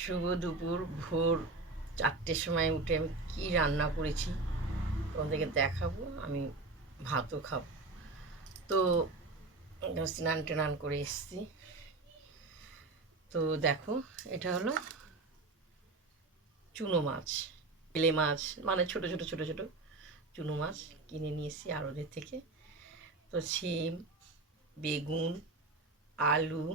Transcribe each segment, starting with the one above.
শুভ দুপুর, ভোর চারটের সময় উঠে আমি কী রান্না করেছি তোমাদেরকে দেখাবো, আমি ভাতও খাব। তো স্নান টান করে এসেছি। তো দেখো, এটা হলো চুনো মাছ পেলে মাছ মানে ছোট ছোট ছোট ছোট চুনো মাছ কিনে নিয়ে এসেছি আড়দের থেকে। তো সিম বেগুন, আলু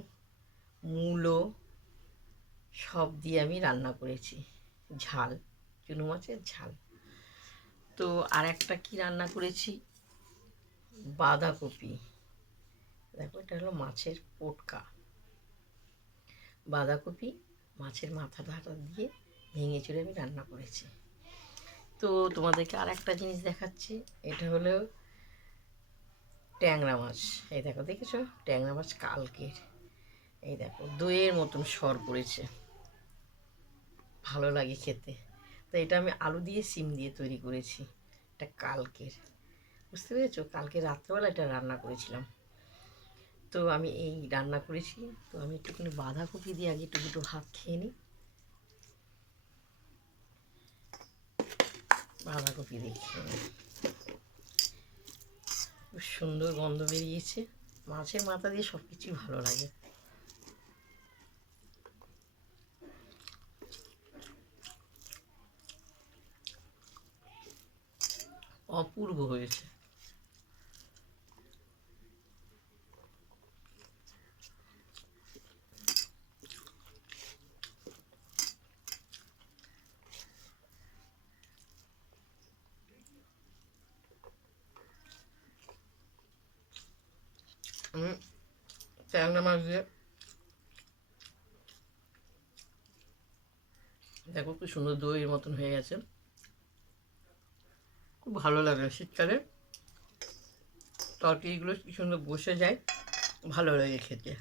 সব দিয়ে আমি রান্না করেছি। ঝাল, চুনো মাছের ঝাল। তো আর একটা কি রান্না করেছি? বাঁধাকপি। দেখো, এটা হলো মাছের পোটকা। বাঁধাকপি মাছের মাথা ধাটা দিয়ে ভেঙে চুরে আমি রান্না করেছি। তো তোমাদেরকে আর একটা জিনিস দেখাচ্ছি। এটা হলো ট্যাংরা মাছ। এই দেখো, দেখেছ? ট্যাংরা মাছ কালকের। এই দেখো, দইয়ের মতন সর পড়েছে। ভালো লাগে খেতে। তো এটা আমি আলু দিয়ে সিম দিয়ে তৈরি করেছি, এটা কালকের। বুঝতে পেরেছ? কালকে রাত্রেবেলা এটা রান্না করেছিলাম। তো আমি এই রান্না করেছি, তো আমি একটুখানি বাঁধাকপি দিয়ে আগে একটু দুটো ভাত খেয়ে নিই। বাঁধাকপি দিয়ে খুব সুন্দর গন্ধ বেরিয়েছে। মাছের মাথা দিয়ে সব কিছুই ভালো লাগে। অপূর্ব হয়েছে। ট্যাংরা মাছ দিয়ে। দেখো খুব সুন্দর দইয়ের মতন হয়ে গেছে। খুব ভালো লাগে শীতকালে। তরকারিগুলো কি সুন্দর বসে যায়, ভালো লাগে খেতে।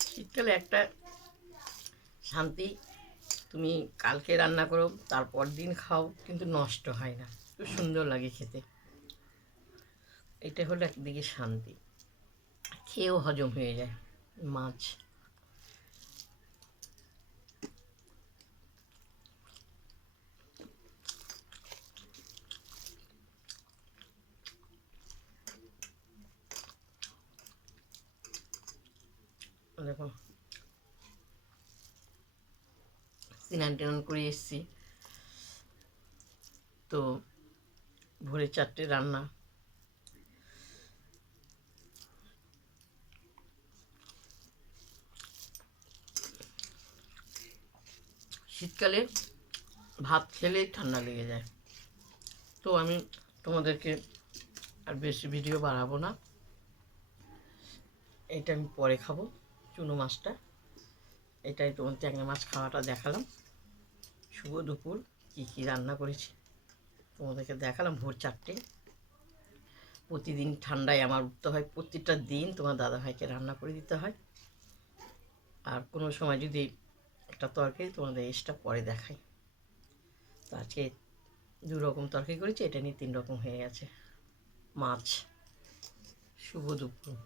শীতকালে একটা শান্তি, তুমি কালকে রান্না করো, তারপর দিন খাও, কিন্তু নষ্ট হয় না। খুব সুন্দর লাগে খেতে। এটা হলো একদিকে শান্তি। খেয়েও হজম হয়ে যায়। মাছ। দেখো। স্নান টান করে এসেছি। তো ভোরে চারটে রান্না। শীতকালে ভাত খেলেই ঠান্ডা লেগে যায়। তো আমি তোমাদেরকে আর বেশি ভিডিও বাড়াবো না। এটা আমি পরে খাব, চুনো মাছটা। এটাই তোমার ট্যাংরা মাছ খাওয়াটা দেখালাম। শুভ দুপুর, কী কী রান্না করেছি তোমাদেরকে দেখালাম ভোর চারটে। প্রতিদিন ঠান্ডায় আমার উঠতে হয় প্রতিটা দিন তোমার দাদাভাইকে রান্না করে দিতে হয়। আর কোনো সময় যদি একটা তরকারি তোমাদের এসটা পরে দেখাই। তো আজকে দু রকম তরকারি করেছি, এটা নিয়ে তিন রকম হয়ে গেছে। মাছ। শুভ দুপুর।